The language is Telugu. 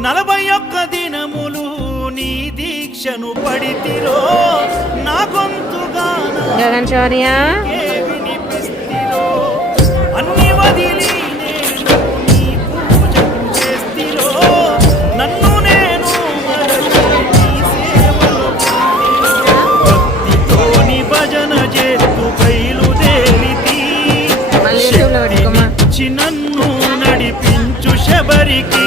41 దినములు నీ దీక్షను పడితిరో నా గొంతుగాన గగన్ శౌర్య వినిపిస్తిరో అన్ని వదిలి నేను నీ పూజకు చేస్తిరో నన్ను నేను మరచి నీ సేవలో భక్తితో నీ భజన చేస్తూ బయలుదేరితి శక్తినిచ్చి నన్ను నడిపించు శబరికి